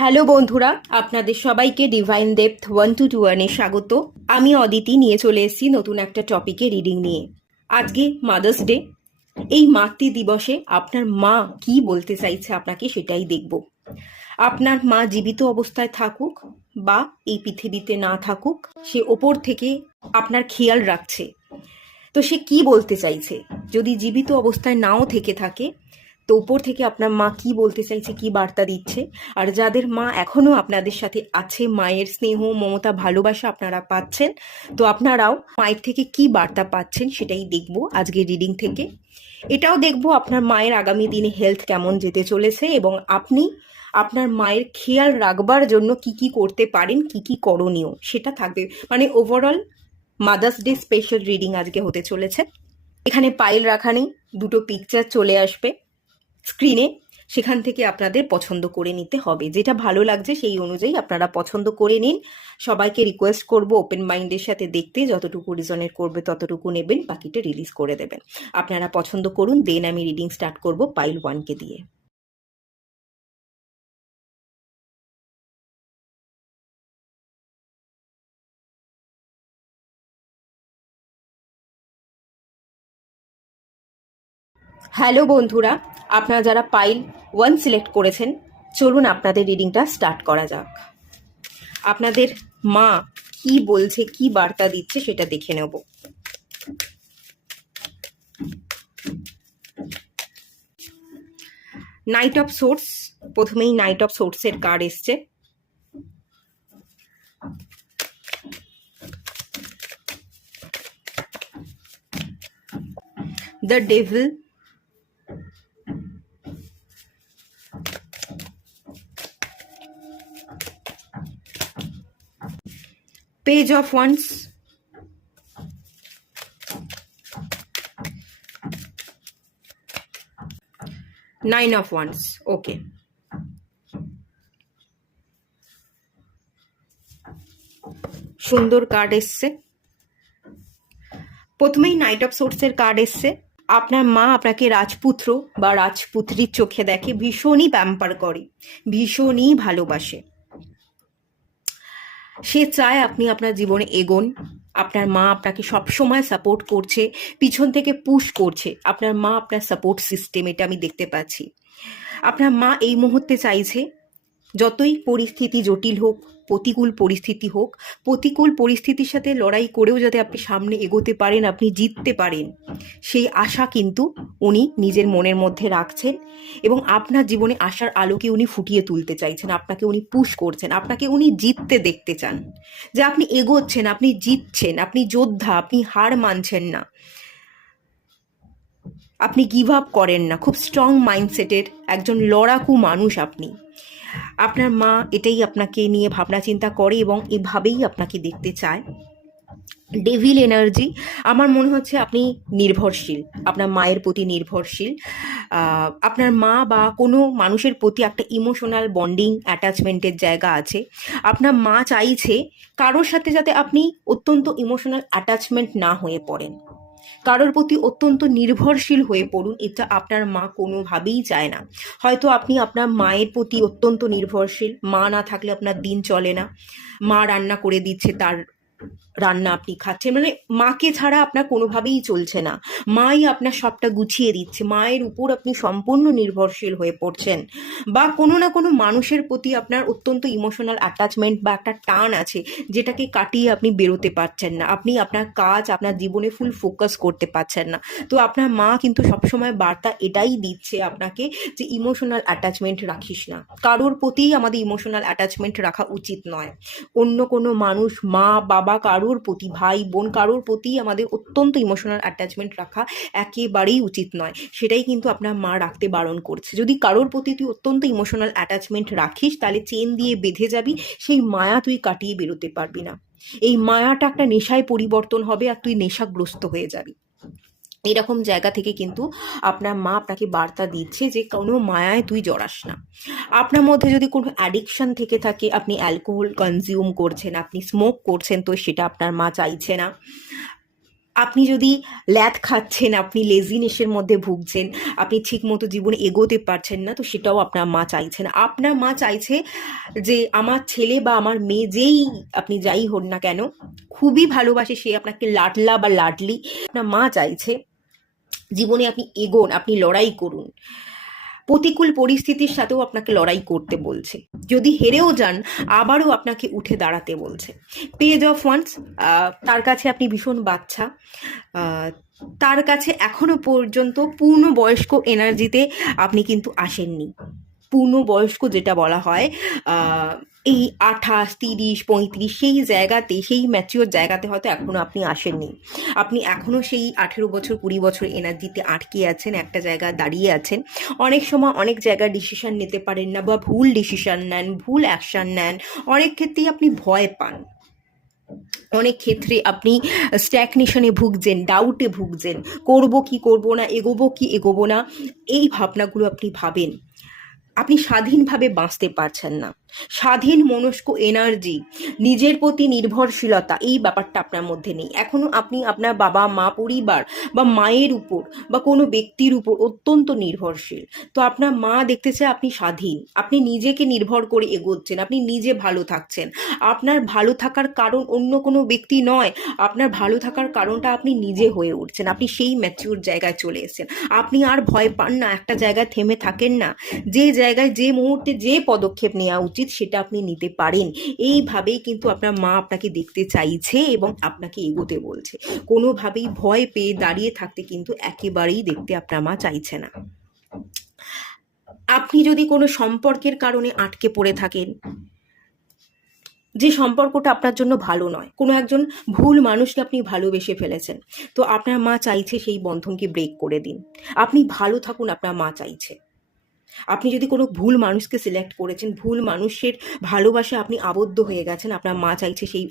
Hello বন্ধুরা, আপনাদের সবাইকে ডিভাইন ডেপথ 1 to 1 এ স্বাগত। আমি অদিতি নিয়ে চলে এসেছি নতুন একটা টপিকে রিডিং নিয়ে। আজকে মাদার্স ডে। এই মাতৃ দিবসে আপনার মা কি বলতে চাইছে আপনাকে সেটাই দেখব। আপনার মা জীবিত অবস্থায় থাকুক বা এই পৃথিবীতে না থাকুক, সে ওপর থেকে আপনার খেয়াল রাখছে। তো সে কি বলতে চাইছে? যদি জীবিত অবস্থায় নাও থেকে থাকে, তো উপর থেকে আপনার মা কি বলতে চাইছে, কি বার্তা দিচ্ছে। আর যাদের মা এখনো আপনাদের সাথে আছে, মায়ের স্নেহ মমতা ভালোবাসা আপনারা পাচ্ছেন, তো আপনারাও মায়ের থেকে কি বার্তা পাচ্ছেন সেটাই দেখব আজকের রিডিং থেকে। এটাও দেখব আপনার মায়ের আগামী দিনে হেলথ কেমন যেতে চলেছে এবং আপনি আপনার মায়ের খেয়াল রাখবার জন্য কি কি করতে পারেন, কি কি করণীয় সেটা থাকবে। মানে overall mother's day special reading আজকে হতে চলেছে। এখানে পাইল রাখা নেই, দুটো পিকচার চলে আসবে স্ক্রিনে, সেখান থেকে আপনাদের পছন্দ করে নিতে হবে। যেটা ভালো লাগছে সেই অনুযায়ী আপনারা পছন্দ করে নিন। সবাইকে রিকোয়েস্ট করব ওপেন মাইন্ডের সাথে দেখতে, যতটুকু রিজনেট করবে ততটুকু নেবেন, বাকিটা রিলিজ করে দেবেন। আপনারা পছন্দ করুন, দেন আমি রিডিং স্টার্ট করব পাইল 1কে দিয়ে। হ্যালো বন্ধুরা, আপনারা যারা পাইল 1 সিলেক্ট করেছেন, চলুন আপনাদের রিডিংটা স্টার্ট করা যাক। আপনাদের মা কি বলছে, কি বার্তা দিচ্ছে সেটা দেখে নেব। নাইট অফ সোর্স, প্রথমেই নাইট অফ সোর্সের কার্ড এসছে। The devil, page of wands, nine of wands. Okay, সুন্দর কার্ড এসছে। প্রথমেই নাইট অফ সোর্সের কার্ড এসছে। আপনার মা আপনাকে রাজপুত্র বা রাজপুত্রীর চোখে দেখে, ভীষণই প্যাম্পার করে, ভীষণই ভালোবাসে। সে চায় আপনি আপনার জীবনে এগোন। আপনার মা আপনাকে সবসময় সাপোর্ট করছে, পিছন থেকে পুশ করছে। আপনার মা আপনার সাপোর্ট সিস্টেম, এটা আমি দেখতে পাচ্ছি। আপনার মা এই মুহূর্তে চাইছে যতই পরিস্থিতি জটিল হোক, প্রতিকূল পরিস্থিতি হোক, প্রতিকূল পরিস্থিতির সাথে লড়াই করেও যাতে আপনি সামনে এগোতে পারেন, আপনি জিততে পারেন, সেই আশা কিন্তু উনি নিজের মনের মধ্যে রাখছেন এবং আপনার জীবনে আশার আলোকে উনি ফুটিয়ে তুলতে চাইছেন। আপনাকে উনি পুশ করছেন, আপনাকে উনি জিততে দেখতে চান, যে আপনি এগোচ্ছেন, আপনি জিতছেন, আপনি যোদ্ধা, আপনি হার মানছেন না, আপনি গিভ আপ করেন না। খুব স্ট্রং মাইন্ডসেটের একজন লড়াকু মানুষ আপনি। আপনার মা এটাই আপনাকে নিয়ে ভাবনা চিন্তা করে এবং এভাবেই আপনাকে দেখতে চায়। ডেভিল এনার্জি, আমার মনে হচ্ছে আপনি নির্ভরশীল, আপনার মায়ের প্রতি নির্ভরশীল। আপনার মা বা কোনো মানুষের প্রতি একটা ইমোশনাল বন্ডিং অ্যাটাচমেন্টের জায়গা আছে। আপনার মা চাইছে কারোর সাথে যাতে আপনি অত্যন্ত ইমোশনাল অ্যাটাচমেন্ট না হয়ে পড়েন, কারোর প্রতি অত্যন্ত নির্ভরশীল হয়ে পড়ুন, এটা আপনার মা কোনোভাবেই চায় না। হয়তো আপনি আপনার মায়ের প্রতি অত্যন্ত নির্ভরশীল, মা না থাকলে আপনার দিন চলে না, মা রান্না করে দিচ্ছে, তার রান্না আপনি খাচ্ছেন, মানে মাকে ছাড়া আপনার কোনোভাবেই চলছে না, মাই আপনার সবটা গুছিয়ে দিচ্ছে, মায়ের উপর আপনি সম্পূর্ণ নির্ভরশীল হয়ে পড়ছেন। বা কোনো না কোনো মানুষের প্রতি আপনার অত্যন্ত ইমোশনাল অ্যাটাচমেন্ট বা একটা টান আছে, যেটাকে কাটিয়ে আপনি বেরোতে পারছেন না, আপনি আপনার কাজ, আপনার জীবনে ফুল ফোকাস করতে পারছেন না। তো আপনার মা কিন্তু সবসময় বার্তা এটাই দিচ্ছে আপনাকে, যে ইমোশনাল অ্যাটাচমেন্ট রাখিস না, কারোর প্রতিই আমাদের ইমোশনাল অ্যাটাচমেন্ট রাখা উচিত নয়। অন্য কোনো মানুষ, মা বাবা, কারোর প্রতি, ভাই বোন, কারোর প্রতি আমাদের অত্যন্ত ইমোশনাল অ্যাটাচমেন্ট রাখা একেবারেই উচিত নয়। সেটাই কিন্তু আপনার মা রাখতে বারণ করছে। যদি কারোর প্রতি তুই অত্যন্ত ইমোশনাল অ্যাটাচমেন্ট রাখিস, তাহলে চেন দিয়ে বেঁধে যাবি, সেই মায়া তুই কাটিয়ে বেরোতে পারবি না। এই মায়াটা একটা নেশায় পরিবর্তন হবে আর তুই নেশাগ্রস্ত হয়ে যাবি। এরকম জায়গা থেকে কিন্তু আপনার মা আপনাকে বার্তা দিচ্ছে যে কোনো মায়ায় তুই জড়াস না। আপনার মধ্যে যদি কোনো অ্যাডিকশান থেকে থাকে, আপনি অ্যালকোহল কনজিউম করছেন, আপনি স্মোক করছেন, তো সেটা আপনার মা চাইছে না। আপনি যদি ল্যাদ খাচ্ছেন, আপনি লেজিনেসের মধ্যে ভুগছেন, আপনি ঠিক মতো জীবনে এগোতে পারছেন না, তো সেটাও আপনার মা চাইছে না। আপনার মা চাইছে যে আমার ছেলে বা আমার মেয়ে যেই আপনি যাই হন না কেন, খুবই ভালোবাসে সে আপনাকে, লাডলা বা লাডলি। আপনার মা চাইছে জীবনে আপনি এগোন, আপনি লড়াই করুন, প্রতিকূল পরিস্থিতির সাথেও আপনাকে লড়াই করতে বলছে। যদি হেরেও যান আবারও আপনাকে উঠে দাঁড়াতে বলছে। পেজ অফ ওয়ান্স, তার কাছে আপনি ভীষণ বাচ্চা, তার কাছে এখনো পর্যন্ত পূর্ণবয়স্ক এনার্জিতে আপনি কিন্তু আসেননি। পূর্ণবয়স্ক যেটা বলা হয়, এই 28, 30, 35 সেই জায়গাতে, সেই ম্যাচিওর জায়গাতে হয়তো এখনো আপনি আসেননি। আপনি এখনো সেই 18 বছর 20 বছর এনার্জিতে আটকে আছেন, একটা জায়গায় দাঁড়িয়ে আছেন। অনেক সময় অনেক জায়গায় ডিসিশন নিতে পারেন না, বা ভুল ডিসিশন নেন, ভুল অ্যাকশন নেন। অনেক ক্ষেত্রেই আপনি ভয় পান, অনেক ক্ষেত্রে আপনি স্ট্যাগনেশনে ভুগছেন, ডাউটে ভুগছেন, করব কি করব না, এগোবো কি এগোবো না, এই ভাবনাগুলো আপনি ভাবেন। আপনি স্বাধীনভাবে বাঁচতে পারছেন না। স্বাধীন মনস্ক এনার্জি, নিজের প্রতি নির্ভরশীলতা, এই ব্যাপারটা আপনার মধ্যে নেই। এখনো আপনি আপনার বাবা মা, পরিবার বা মায়ের উপর বা কোনো ব্যক্তির উপর অত্যন্ত নির্ভরশীল। তো আপনার মা দেখতে চায় আপনি স্বাধীন, আপনি নিজেকে নির্ভর করে এগোচ্ছেন, আপনি নিজে ভালো থাকছেন। আপনার ভালো থাকার কারণ অন্য কোনো ব্যক্তি নয়, আপনার ভালো থাকার কারণটা আপনি নিজে হয়ে উঠছেন। আপনি সেই ম্যাচিউর জায়গায় চলে এসেছেন। আপনি আর ভয় পান না, একটা জায়গায় থেমে থাকেন না। যে জায়গায় যে মুহূর্তে যে পদক্ষেপ নেওয়া উচিত সেটা আপনি নিতে পারেন। এইভাবেই কিন্তু আপনার মা আপনাকে দেখতে চাইছে এবং আপনাকে এগোতে বলছে। কোনোভাবেই ভয় পেয়ে দাঁড়িয়ে থাকতে কিন্তু একেবারেই দেখতে আপনার মা চাইছে না। আপনি যদি কোনো সম্পর্কের কারণে আটকে পড়ে থাকেন, যে সম্পর্কটা আপনার জন্য ভালো নয়, কোনো একজন ভুল মানুষকে আপনি ভালোবেসে ফেলেছেন, তো আপনার মা চাইছে সেই বন্ধনকে ব্রেক করে দিন। আপনি ভালো থাকুন, আপনার মা চাইছে। আপনি যদি কোনো ভুল মানুষকে সিলেক্ট করেছেন, ভুল মানুষের ভালোবাসায় আপনি আবদ্ধ হয়ে গেছেন, আপনার মা চাইছে সেই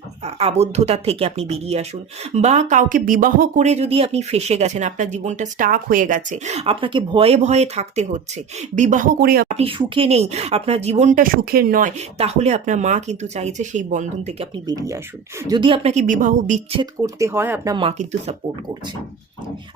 আবদ্ধতার থেকে আপনি বেরিয়ে আসুন। বা কাউকে বিবাহ করে যদি আপনি ফেঁসে গেছেন, আপনার জীবনটা স্টাক হয়ে গেছে, আপনাকে ভয়ে ভয়ে থাকতে হচ্ছে, বিবাহ করে আপনি সুখে নেই, আপনার জীবনটা সুখের নয়, তাহলে আপনার মা কিন্তু চাইছে সেই বন্ধন থেকে আপনি বেরিয়ে আসুন। যদি আপনাকে বিবাহ বিচ্ছেদ করতে হয়, আপনার মা কিন্তু সাপোর্ট করছে।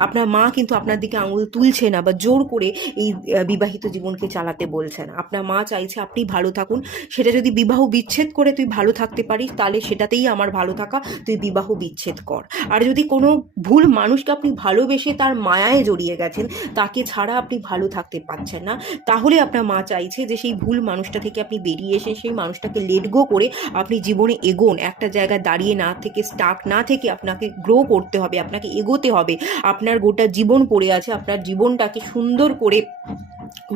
আপনার মা কিন্তু আপনার দিকে আঙুল তুলছে না বা জোর করে এই বিবাহিত জীবনকে চালাতে বলছে না। আপনার মা চাইছে আপনি ভালো থাকুন। সেটা যদি বিবাহ বিচ্ছেদ করে তুই ভালো থাকতে পারিস, তাহলে সেটাতেই আমার ভালো থাকা, তুই বিবাহ বিচ্ছেদ কর। আর যদি কোনো ভুল মানুষকে আপনি ভালোবেসে তার মায়ায় জড়িয়ে গেছেন, তাকে ছাড়া আপনি ভালো থাকতে পারছেন না, তাহলে আপনার মা চাইছে যে সেই ভুল মানুষটা থেকে আপনি বেরিয়ে এসে সেই মানুষটাকে লেট গো করে আপনি জীবনে এগোন। একটা জায়গায় দাঁড়িয়ে না থেকে, স্টাক না থেকে আপনাকে গ্রো করতে হবে, আপনাকে এগোতে হবে। আপনার গোটা জীবন পড়ে আছে, আপনার জীবনটাকে সুন্দর করে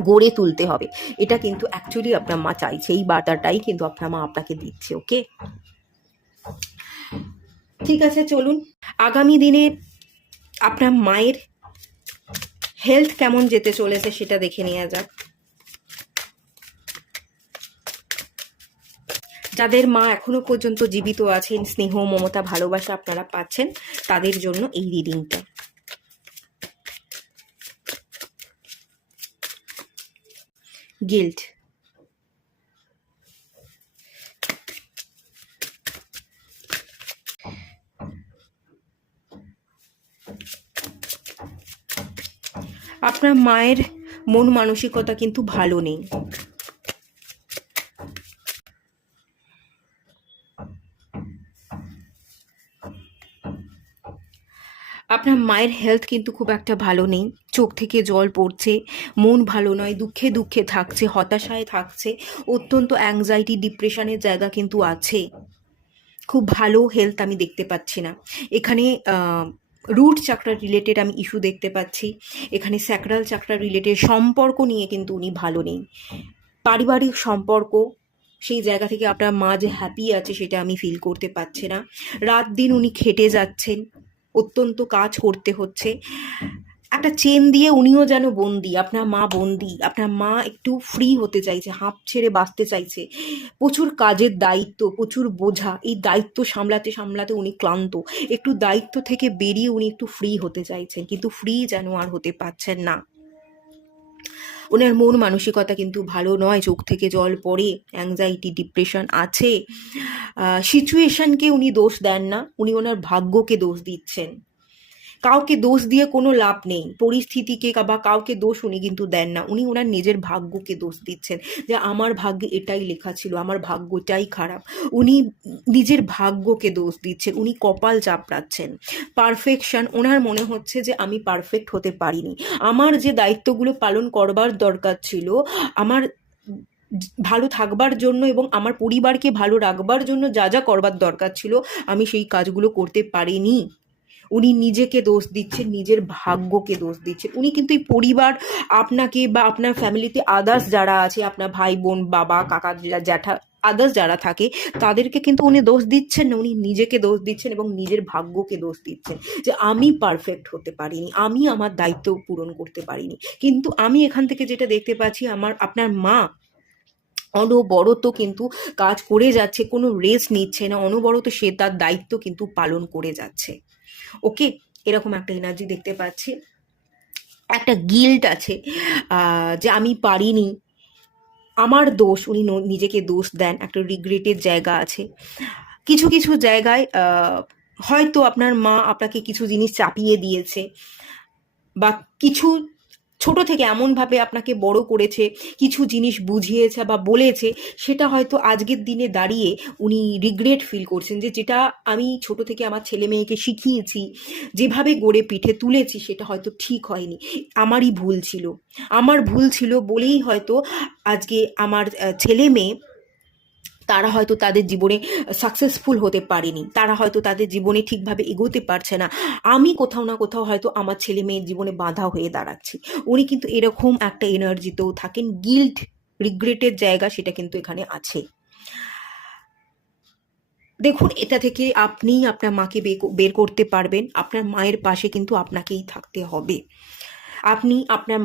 গড়ে তুলতে হবে। এটা কিন্তু অ্যাকচুয়ালি আপনার মা চাইছে, এই বার্তাটাই কিন্তু আপনার মা আপনাকে দিচ্ছে। ওকে, ঠিক আছে, চলুন আগামী দিনে আপনার মায়ের হেলথ কেমন যেতে চলেছে সেটা দেখে নেওয়া যাক। যাদের মা এখনো পর্যন্ত জীবিত আছেন, স্নেহ মমতা ভালোবাসা আপনারা পাচ্ছেন, তাদের জন্য এই রিডিংটা। গিল্ট, আপনার মায়ের মন মানসিকতা কিন্তু ভালো নেই। আপনার মায়ের হেলথ কিন্তু খুব একটা ভালো নেই, চোখ থেকে জল পড়ছে, মন ভালো নয়, দুঃখে দুঃখে থাকছে, হতাশায় থাকছে, অত্যন্ত অ্যাংজাইটি ডিপ্রেশনের জায়গা কিন্তু আছে। খুব ভালো হেলথ আমি দেখতে পাচ্ছি না এখানে। রুট চাকরা রিলেটেড আমি ইস্যু দেখতে পাচ্ছি এখানে। স্যাক্রাল চাকরা রিলেটেড সম্পর্ক নিয়ে কিন্তু উনি ভালো নেই। পারিবারিক সম্পর্ক, সেই জায়গা থেকে আপনার মা যে হ্যাপি আছে সেটা আমি ফিল করতে পারছি না। রাত দিন উনি খেটে যাচ্ছেন, অত্যন্ত কাজ করতে হচ্ছে। একটা চেন দিয়ে উনিও যেন বন্দি, আপনার মা বন্দি। আপনার মা একটু ফ্রি হতে চাইছে, হাঁপ ছেড়ে বাঁচতে চাইছে। প্রচুর কাজের দায়িত্ব, প্রচুর বোঝা, এই দায়িত্ব সামলাতে সামলাতে উনি ক্লান্ত। একটু দায়িত্ব থেকে বেরিয়ে উনি একটু ফ্রি হতে চাইছেন, কিন্তু ফ্রি যেন আর হতে পারছেন না। ওনার মন মানসিকতা কিন্তু ভালো নয়, চোখ থেকে জল পড়ে, অ্যাংজাইটি ডিপ্রেশন আছে। সিচুয়েশনকে উনি দোষ দেন না, উনি ওনার ভাগ্যকে দোষ দিচ্ছেন। কাউকে দোষ দিয়ে কোনো লাভ নেই, পরিস্থিতিকে বা কাউকে দোষ উনি কিন্তু দেন না, উনি ওনার নিজের ভাগ্যকে দোষ দিচ্ছেন যে আমার ভাগ্যে এটাই লেখা ছিল, আমার ভাগ্যটাই খারাপ। উনি নিজের ভাগ্যকে দোষ দিচ্ছেন, উনি কপাল চাপড়াচ্ছেন। পারফেকশন, ওনার মনে হচ্ছে যে আমি পারফেক্ট হতে পারিনি, আমার যে দায়িত্বগুলো পালন করবার দরকার ছিল, আমার ভালো থাকবার জন্য এবং আমার পরিবারকে ভালো রাখবার জন্য যা যা করবার দরকার ছিল, আমি সেই কাজগুলো করতে পারিনি। উনি নিজেকে দোষ দিচ্ছেন, নিজের ভাগ্যকে দোষ দিচ্ছেন। উনি কিন্তু এই পরিবার, আপনাকে বা আপনার ফ্যামিলিতে আদার্স যারা আছে, আপনার ভাই বোন, বাবা, কাকা, জ্যাঠা, আদার্স যারা থাকে, তাদেরকে কিন্তু উনি দোষ দিচ্ছেন না, উনি নিজেকে দোষ দিচ্ছেন এবং নিজের ভাগ্যকে দোষ দিচ্ছেন যে আমি পারফেক্ট হতে পারিনি, আমি আমার দায়িত্ব পূরণ করতে পারিনি। কিন্তু আমি এখান থেকে যেটা দেখতে পাচ্ছি, আপনার মা অনবরত কিন্তু কাজ করে যাচ্ছে, কোনো রেস্ট নিচ্ছে না, অনবরত সে তার দায়িত্ব কিন্তু পালন করে যাচ্ছে। ওকে, এরকম একটা এনার্জি দেখতে পাচ্ছি। একটা গিল্ট আছে যে আমি পারিনি, আমার দোষ, উনি নিজেকে দোষ দেন, একটা রিগ্রেটের জায়গা আছে। কিছু কিছু জায়গায় হয়তো আপনার মা আপনাকে কিছু জিনিস চাপিয়ে দিয়েছে, বা কিছু ছোট থেকে এমনভাবে আপনাকে বড় করেছে, কিছু জিনিস বুঝিয়েছে বা বলেছে, সেটা হয়তো আজকের দিনে দাঁড়িয়ে উনি রিগ্রেট ফিল করছেন যে যেটা আমি ছোট থেকে আমার ছেলে মেয়েকে শিখিয়েছি, যেভাবে গড়ে পিঠে তুলেছি, সেটা হয়তো ঠিক হয়নি, আমারই ভুল ছিল, আমার ভুল ছিল বলেই হয়তো আজকে আমার ছেলে মেয়ে, তারা হয়তো তাদের জীবনে সাকসেসফুল হতে পারেনি, তারা হয়তো তাদের জীবনে ঠিকভাবে এগোতে পারছে না, আমি কোথাও না কোথাও হয়তো আমার ছেলে মেয়ের জীবনে বাধা হয়ে দাঁড়াচ্ছি। উনি কিন্তু এরকম একটা এনার্জিতেও থাকেন, গিল্ট, রিগ্রেটের জায়গা সেটা কিন্তু এখানে আছে। দেখুন, এটা থেকে আপনি আপনার মাকে বের করতে পারবেন, আপনার মায়ের পাশে কিন্তু আপনাকেই থাকতে হবে। আপনি আপনার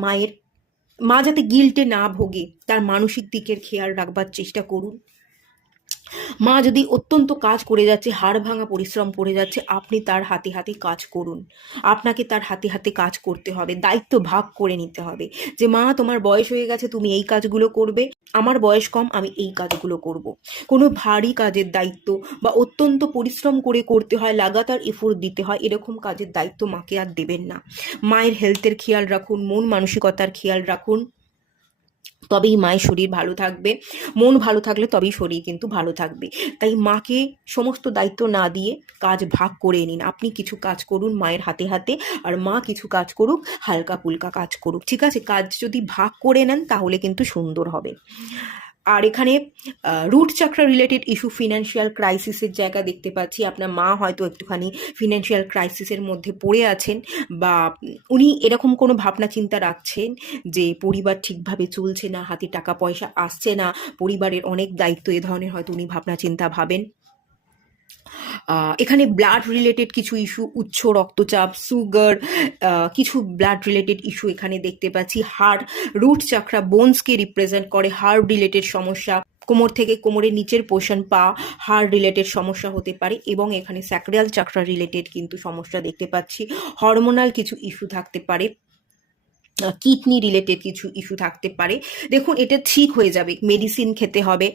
মা যাতে গিল্টে না ভোগে, তার মানসিক দিকের খেয়াল রাখবার চেষ্টা করুন। মা যদি অত্যন্ত কাজ করে যাচ্ছে, হাড় ভাঙা পরিশ্রম করে যাচ্ছে, আপনি তার হাতে হাতে কাজ করুন, আপনাকে তার হাতে হাতে কাজ করতে হবে, দায়িত্ব ভাগ করে নিতে হবে যে মা তোমার বয়স হয়ে গেছে, তুমি এই কাজগুলো করবে, আমার বয়স কম, আমি এই কাজগুলো করব। কোনো ভারী কাজের দায়িত্ব বা অত্যন্ত পরিশ্রম করে করতে হয়, লাগাতার এফোর্ট দিতে হয়, এরকম কাজের দায়িত্ব মাকে আর দেবেন না। মায়ের হেলথের খেয়াল রাখুন, মন মানসিকতার খেয়াল রাখুন, তবেই মায়ের শরীর ভালো থাকবে, মন ভালো থাকলে তবেই শরীর কিন্তু ভালো থাকবে। তাই মাকে সমস্ত দায়িত্ব না দিয়ে কাজ ভাগ করে নিন, আপনি কিছু কাজ করুন মায়ের হাতে হাতে, আর মা কিছু কাজ করুক, হালকা ফুলকা কাজ করুক, ঠিক আছে? কাজ যদি ভাগ করে নেন তাহলে কিন্তু সুন্দর হবে। আর এখানে রুট চাকরা রিলেটেড ইস্যু, ফিনান্সিয়াল ক্রাইসিসের জায়গা দেখতে পাচ্ছি। আপনার মা হয়তো একটুখানি ফিনান্সিয়াল ক্রাইসিসের মধ্যে পড়ে আছেন, বা উনি এরকম কোনো ভাবনা চিন্তা রাখছেন যে পরিবার ঠিকভাবে চলছে না, হাতে টাকা পয়সা আসছে না, পরিবারের অনেক দায়িত্ব, এ ধরনের হয়তো উনি ভাবনা চিন্তা ভাবেন। এখানে ব্লাড রিলেটেড কিছু ইস্যু, উচ্চ রক্তচাপ, সুগার, কিছু ব্লাড রিলেটেড ইস্যু এখানে দেখতে পাচ্ছি। হার্ট, রুট চাকরা বোনসকে রিপ্রেজেন্ট করে, হার্ট রিলেটেড সমস্যা, কোমর থেকে কোমরের নিচের পোর্শন, পা, হার্ট রিলেটেড সমস্যা হতে পারে। এবং এখানে স্যাক্রাল চাকরা রিলেটেড কিন্তু সমস্যা দেখতে পাচ্ছি, হরমোনাল কিছু ইস্যু থাকতে পারে, কিডনি রিলেটেড কিছু ইস্যু থাকতে পারে। দেখুন, এটা ঠিক হয়ে যাবে, মেডিসিন খেতে হবে,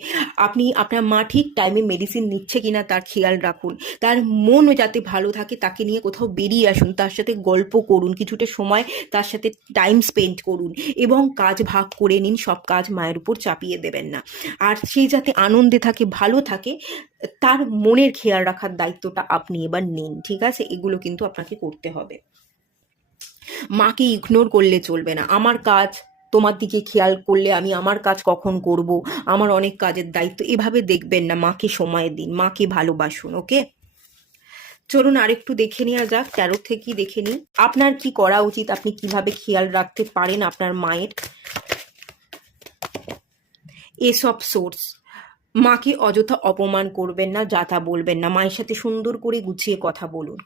আপনি আপনার মা ঠিক টাইমে মেডিসিন নিচ্ছে কিনা তার খেয়াল রাখুন, তার মন যাতে ভালো থাকে, তাকে নিয়ে কোথাও বেরিয়ে আসুন, তার সাথে গল্প করুন, কিছুটা সময় তার সাথে টাইম স্পেন্ড করুন, এবং কাজ ভাগ করে নিন, সব কাজ মায়ের উপর চাপিয়ে দেবেন না। আর সেই যাতে আনন্দে থাকে, ভালো থাকে, তার মনের খেয়াল রাখার দায়িত্বটা আপনি এবার নিন, ঠিক আছে? এগুলো কিন্তু আপনাকে করতে হবে। মাকে ইগনোর করলে চলবে না, আমার কাজ তোমার দিকে খেয়াল করলে আমি আমার কাজ কখন করব, আমার অনেক কাজের দায়িত্ব, এভাবে দেখবেন না, মাকে সময় দিন, মাকে ভালোবাসুন। ওকে, চলুন আরেকটু দেখে নেওয়া যাক, ট্যারোট থেকেই দেখে নিই আপনার কি করা উচিত, আপনি কিভাবে খেয়াল রাখতে পারেন আপনার মায়ের। এসব সোর্স, মাকে অযথা অপমান করবেন না, যা তা বলবেন না, মায়ের সাথে সুন্দর করে গুছিয়ে কথা বলুন।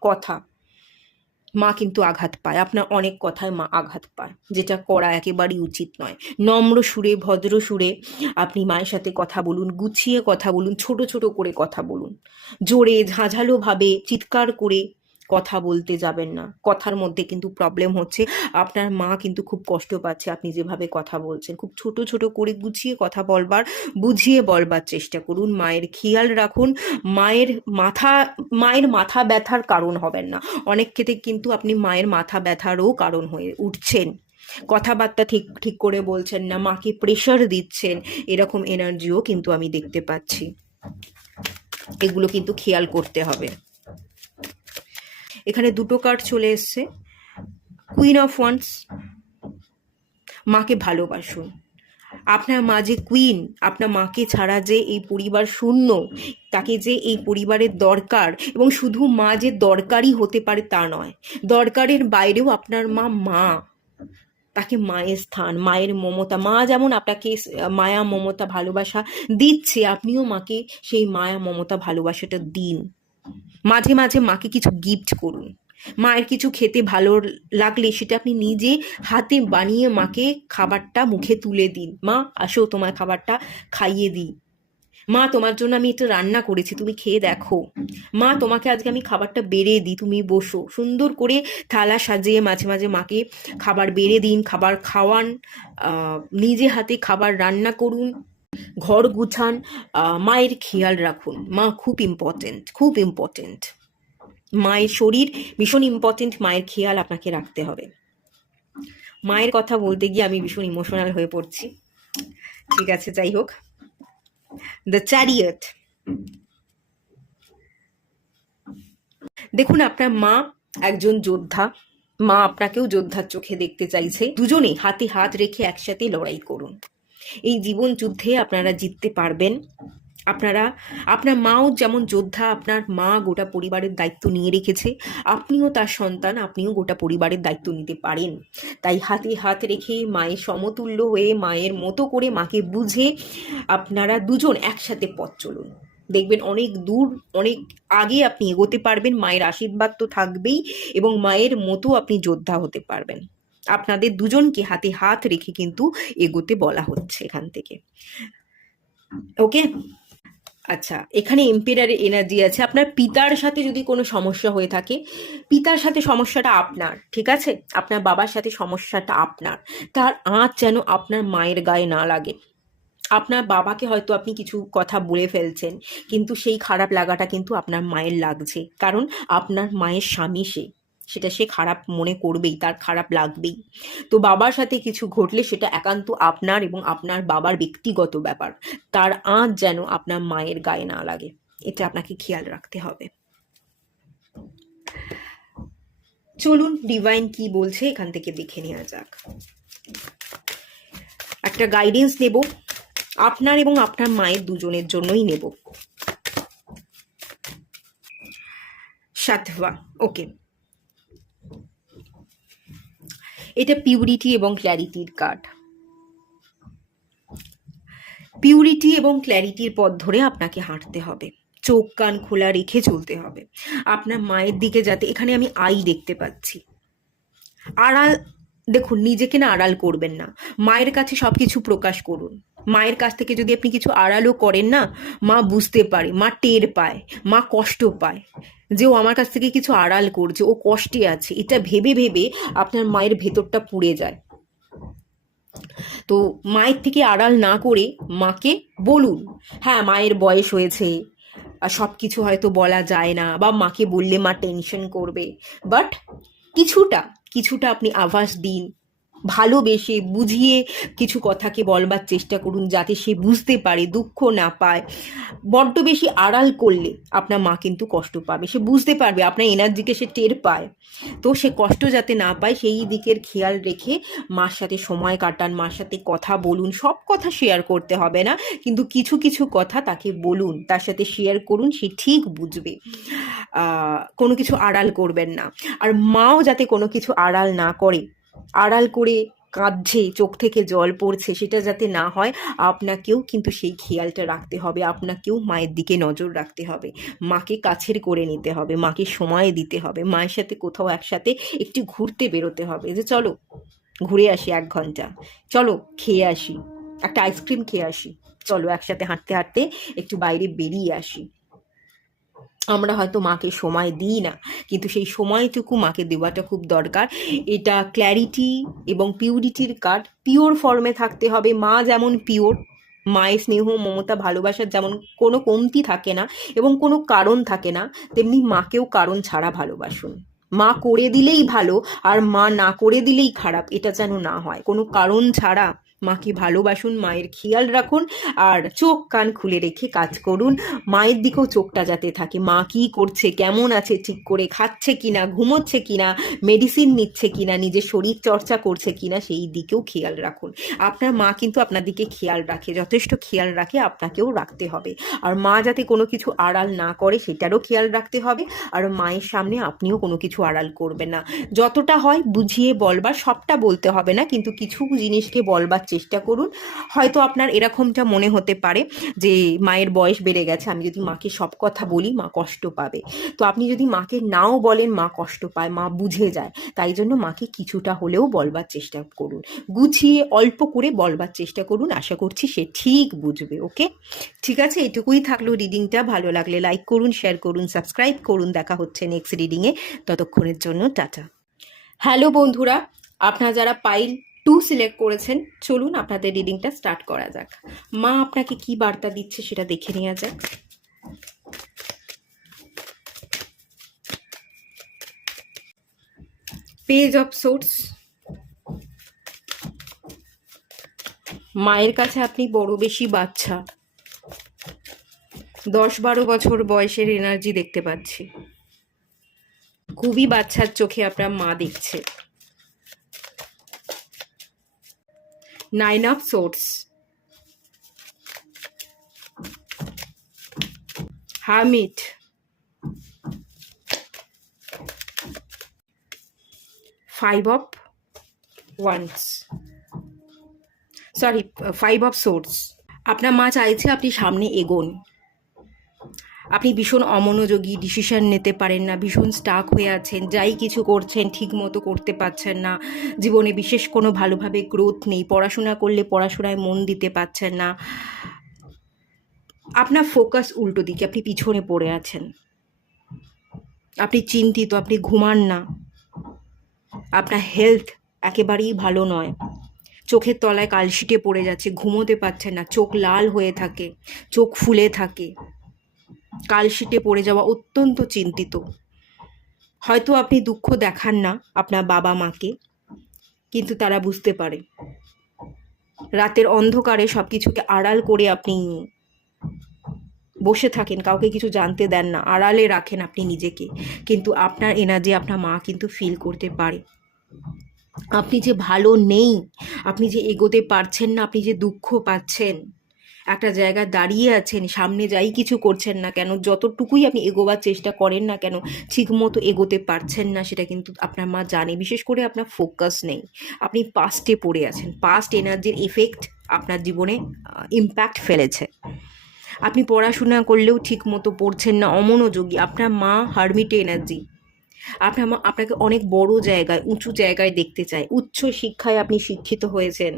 মা কিন্তু আঘাত পায়, আপনার অনেক কথায় মা আঘাত পায়, যেটা করা একেবারেই উচিত নয়। নম্র সুরে, ভদ্র সুরে আপনি মায়ের সাথে কথা বলুন, গুছিয়ে কথা বলুন, ছোট ছোট করে কথা বলুন, জোরে ঝাঁঝালোভাবে চিৎকার করে কথা বলতে যাবেন না, কথার মধ্যে কিন্তু প্রবলেম হচ্ছে। আপনার মা কিন্তু খুব কষ্ট পাচ্ছে আপনি যেভাবে কথা বলছেন। খুব ছোট ছোট করে গুছিয়ে কথা বলবার, বুঝিয়ে বলবার চেষ্টা করুন। মায়ের খেয়াল রাখুন। মায়ের মাথা মায়ের মাথা ব্যথার কারণ হবেন না। অনেক ক্ষেত্রে কিন্তু আপনি মায়ের মাথা ব্যথারও কারণ হয়ে উঠছেন। কথাবার্তা ঠিক ঠিক করে বলছেন না, মাকে প্রেশার দিচ্ছেন, এরকম এনার্জিও কিন্তু আমি দেখতে পাচ্ছি। এগুলো কিন্তু খেয়াল করতে হবে। এখানে দুটো কার্ড চলে এসছে, কুইন অফ ওয়ান্স। মাকে ভালোবাসুন। আপনার মা যে কুইন, আপনার মাকে ছাড়া যে এই পরিবার শূন্য, তাকে যে এই পরিবারের দরকার, এবং শুধু মা যে দরকারই হতে পারে তা নয়, দরকারের বাইরেও আপনার মা মা, তাকে মায়ের স্থান, মায়ের মমতা, মা যেমন আপনাকে মায়া মমতা ভালোবাসা দিচ্ছে, আপনিও মাকে সেই মায়া মমতা ভালোবাসাটা দিন। মাঝে মাঝে মাকে কিছু গিফট করুন। মায়ের কিছু খেতে ভালো লাগলে সেটা আপনি নিজে হাতে বানিয়ে মাকে খাবারটা মুখে তুলে দিন। মা আসো, তোমার খাবারটা খাইয়ে দিই। মা তোমার জন্য আমি এটা রান্না করেছি, তুমি খেয়ে দেখো। মা তোমাকে আজকে আমি খাবারটা বেড়ে দিই, তুমি বসো। সুন্দর করে থালা সাজিয়ে মাঝে মাঝে মাকে খাবার বেড়ে দিন, খাবার খাওয়ান, নিজে হাতে খাবার রান্না করুন, ঘর গুছান, মায়ের খেয়াল রাখুন। মা খুব ইম্পর্টেন্ট, খুব ইম্পর্টেন্ট। মায়ের শরীর ভীষণ ইম্পর্টেন্ট, মায়ের খেয়াল আপনাকে রাখতে হবে। মায়ের কথা বলতে গিয়ে আমি ভীষণ ইমোশনাল হয়ে পড়ছি। ঠিক আছে, যাই হোক। The chariot. দেখুন, আপনার মা একজন যোদ্ধা। মা আপনাকেও যোদ্ধার চোখে দেখতে চাইছে। দুজনে হাতে হাত রেখে একসাথে লড়াই করুন। এই জীবন যুদ্ধে আপনারা জিততে পারবেন। আপনার মাও যেমন যোদ্ধা, আপনার মা গোটা পরিবারের দায়িত্ব নিয়ে রেখেছে, আপনিও তার সন্তান, আপনিও গোটা পরিবারের দায়িত্ব নিতে পারেন। তাই হাতে হাত রেখে মায়ের সমতুল্য হয়ে, মায়ের মতো করে, মাকে বুঝে আপনারা দুজন একসাথে পথ চলুন। দেখবেন অনেক দূর, অনেক আগে আপনি এগোতে পারবেন। মায়ের আশীর্বাদ তো থাকবেই, এবং মায়ের মতো আপনি যোদ্ধা হতে পারবেন। আপনাদের দুজনকে হাতে হাত রেখে কিন্তু এগোতে বলা হচ্ছে এখান থেকে। ওকে, আচ্ছা, এখানে এম্পিরারের এনার্জি আছে। আপনার পিতার সাথে যদি কোনো সমস্যা হয়ে থাকে, পিতার সাথে সমস্যাটা আপনার, ঠিক আছে? আপনার বাবার সাথে সমস্যাটা আপনার, তার আঁচ যেন আপনার মায়ের গায়ে না লাগে। আপনার বাবাকে হয়তো আপনি কিছু কথা বলে ফেলছেন, কিন্তু সেই খারাপ লাগাটা কিন্তু আপনার মায়ের লাগছে, কারণ আপনার মায়ের স্বামী সেটা সে খারাপ মনে করবেই, তার খারাপ লাগবেই। তো বাবার সাথে কিছু ঘটলে সেটা একান্ত আপনার এবং আপনার বাবার ব্যক্তিগত ব্যাপার। তার আঁচ যেন আপনার মায়ের গায়ে না লাগে, এটা আপনাকে খেয়াল রাখতে হবে। চলুন ডিভাইন কি বলছে এখান থেকে দেখে নেওয়া যাক। একটা গাইডেন্স নেব, আপনার এবং আপনার মায়ের দুজনের জন্যই নেব। সাতবা, ওকে। এটা পিউরিটি এবং ক্ল্যারিটির কার্ড। পিউরিটি এবং ক্ল্যারিটির পথ ধরে আপনাকে হাঁটতে হবে, চোখ কান খোলা রেখে চলতে হবে। আপনার মায়ের দিকে যাতে, এখানে আমি আই দেখতে পাচ্ছি। আড়াল, দেখুন, নিজেকে না আড়াল করবেন না, মায়ের কাছে সব কিছু প্রকাশ করুন। মায়ের কাছ থেকে যদি আপনি কিছু আড়ালও করেন না, মা বুঝতে পারে, মা টের পায়, মা কষ্ট পায় যে ও আমার কাছ থেকে কিছু আড়াল করছে, ও কষ্টে আছে। এটা ভেবে ভেবে আপনার মায়ের ভেতরটা পুড়ে যায়। তো মায়ের থেকে আড়াল না করে মাকে বলুন। হ্যাঁ, মায়ের বয়স হয়েছে, আর সব কিছু হয়তো বলা যায় না, বা মাকে বললে মা টেনশন করবে, বাট কিছুটা কিছুটা আপনি আভাস দিন, ভালোবেসে বুঝিয়ে কিছু কথাকে বলবার চেষ্টা করুন, যাতে সে বুঝতে পারে, দুঃখ না পায়। বড্ড বেশি আড়াল করলে আপনার মা কিন্তু কষ্ট পাবে, সে বুঝতে পারবে আপনার এনার্জিকে সে টের পায়। তো সে কষ্ট যাতে না পায় সেই দিকের খেয়াল রেখে মার সাথে সময় কাটান, মার সাথে কথা বলুন। সব কথা শেয়ার করতে হবে না, কিন্তু কিছু কিছু কথা তাকে বলুন, তার সাথে শেয়ার করুন, সে ঠিক বুঝবে। কোনো কিছু আড়াল করবেন না। আর মাও যাতে কোনো কিছু আড়াল না করে, আড়াল করে কাঁদছে, চোখ থেকে জল পড়ছে, সেটা যাতে না হয়, আপনাকেও কিন্তু সেই খেয়ালটা রাখতে হবে। আপনাকেও মায়ের দিকে নজর রাখতে হবে, মাকে কাছের করে নিতে হবে, মাকে সময় দিতে হবে, মায়ের সাথে কোথাও একসাথে একটু ঘুরতে বেরোতে হবে, যে চলো ঘুরে আসি 1 ঘন্টা, চলো খেয়ে আসি, একটা আইসক্রিম খেয়ে আসি, চলো একসাথে হাঁটতে হাঁটতে একটু বাইরে বেরিয়ে আসি। আমরা হয়তো মাকে সময় দিই না, কিন্তু সেই সময়টুকু মাকে দেওয়াটা খুব দরকার। এটা ক্ল্যারিটি এবং পিউরিটির কার্ড। পিওর ফর্মে থাকতে হবে। মা যেমন পিওর, মায়ের স্নেহ মমতা ভালোবাসার যেমন কোনো কমতি থাকে না এবং কোনো কারণ থাকে না, তেমনি মাকেও কারণ ছাড়া ভালোবাসুন। মা করে দিলেই ভালো আর মা না করে দিলেই খারাপ, এটা যেন না হয়। কোনো কারণ ছাড়া মাকে ভালোবাসুন, মায়ের খেয়াল রাখুন, আর চোখ কান খুলে রেখে কাজ করুন। মায়ের দিকেও চোখটা যাতে থাকে, মা কী করছে, কেমন আছে, ঠিক করে খাচ্ছে কিনা, ঘুমোচ্ছে কিনা, মেডিসিন নিচ্ছে কিনা, নিজের শরীর চর্চা করছে কিনা, সেই দিকেও খেয়াল রাখুন। আপনার মা কিন্তু আপনার দিকে খেয়াল রাখে, যথেষ্ট খেয়াল রাখে, আপনাকেও রাখতে হবে। আর মা যাতে কোনো কিছু আড়াল না করে সেটারও খেয়াল রাখতে হবে। আর মায়ের সামনে আপনিও কোনো কিছু আড়াল করবেন না। যতটা হয় বুঝিয়ে বলবার, সবটা বলতে হবে না, কিন্তু কিছু জিনিসকে বলবার চেষ্টা করুন। হয়তো আপনার এরকমটা মনে হতে পারে যে মায়ের বয়স বেড়ে গেছে, আমি যদি মাকে সব কথা বলি মা কষ্ট পাবে। তো আপনি যদি মাকে নাও বলেন, মা কষ্ট পায়, মা বুঝে যায়। তাই জন্য মাকে কিছুটা হলেও বলবার চেষ্টা করুন, গুছিয়ে অল্প করে বলবার চেষ্টা করুন। আশা করছি সে ঠিক বুঝবে। ওকে, ঠিক আছে, এটুকুই থাকলো রিডিংটা। ভালো লাগলে লাইক করুন, শেয়ার করুন, সাবস্ক্রাইব করুন। দেখা হচ্ছে নেক্সট রিডিংয়ে, ততক্ষণের জন্য টাটা। হ্যালো বন্ধুরা, আপনারা যারা পাইল 2 সিলেক্ট করেছেন, চলুন আপনাদের রিডিংটা স্টার্ট করা যাক। মা আপনাকে কি বার্তা দিচ্ছে সেটা দেখে নেওয়া যাক। Page of swords. মায়ের কাছে আপনি বড় বেশি বাচ্চা, 10-12 বছর বয়সের এনার্জি দেখতে পাচ্ছি। খুবই বাচ্চার চোখে আপনার মা দেখছে। 9 of swords, hermit, 5 of wands, sorry 5 of swords. আপনার মা চাইছে আপনি সামনে এগোন। আপনি ভীষণ অমনোযোগী, ডিসিশন নিতে পারেন না, ভীষণ স্টাক হয়ে আছেন, যাই কিছু করছেন ঠিক মতো করতে পারছেন না, জীবনে বিশেষ কোনো ভালোভাবে গ্রোথ নেই, পড়াশোনা করলে পড়াশোনায় মন দিতে পারছেন না, আপনার ফোকাস উল্টো দিকে, আপনি পিছনে পড়ে আছেন, আপনি চিন্তিত, আপনি ঘুমান না, আপনার হেলথ একেবারেই ভালো নয়, চোখের তলায় কালশিটে পড়ে যাচ্ছে, ঘুমোতে পারছেন না, চোখ লাল হয়ে থাকে, চোখ ফুলে থাকে, কালশিটে পড়ে যাওয়া, অত্যন্ত চিন্তিত। হয়তো আপনি দুঃখ দেখান না আপনার বাবা মাকে, কিন্তু তারা বুঝতে পারে। রাতের অন্ধকারে সব কিছুকে আড়াল করে আপনি বসে থাকেন, কাউকে কিছু জানতে দেন না, আড়ালে রাখেন আপনি নিজেকে, কিন্তু আপনার এনার্জি আপনার মা কিন্তু ফিল করতে পারে। আপনি যে ভালো নেই, আপনি যে এগোতে পারছেন না, আপনি যে দুঃখ পাচ্ছেন, একটা জায়গায় দাঁড়িয়ে আছেন, সামনে যাই কিছু করছেন না কেন, যতটুকুই আপনি এগোবার চেষ্টা করেন না কেন, ঠিক মতো এগোতে পারছেন না, সেটা কিন্তু আপনার মা জানে। বিশেষ করে আপনার ফোকাস নেই, আপনি পাস্টে পড়ে আছেন, পাস্ট এনার্জির এফেক্ট আপনার জীবনে ইম্প্যাক্ট ফেলেছে। আপনি পড়াশোনা করলেও ঠিক মতো পড়ছেন না, অমনোযোগী। আপনার মা হারমিটে এনার্জি, আপনার মা আপনাকে অনেক বড় জায়গায়, উঁচু জায়গায় দেখতে চায়। উচ্চ শিক্ষায় আপনি শিক্ষিত হয়েছেন,